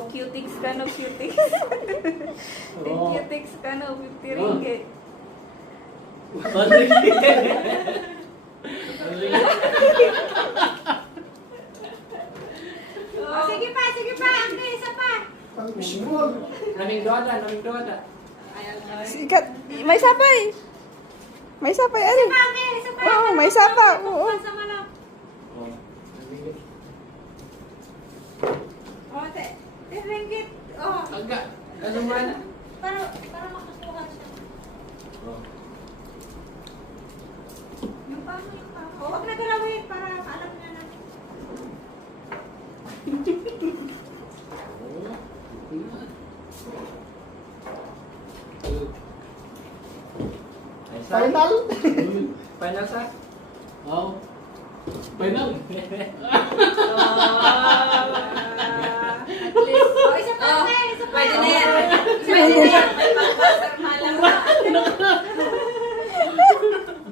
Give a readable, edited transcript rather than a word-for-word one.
Oh, cutics ka no, cutics. Oo. Cutics ka no, 50 ringgit. Oh, sige pa, Angge, isa pa. Ang fishball. Naming doda. Sikat. May sapay. May sapay, ali. Angge, isa pa. Oo, may sapa. Oo. Sa malap. Oh. Oh, 10 ringgit. Oh, Agak. Ano man? para makakuha siya. Oh. Yung pamo. Oh, wag na galawin para alam niya na. Final? Final sa? Oh. Final.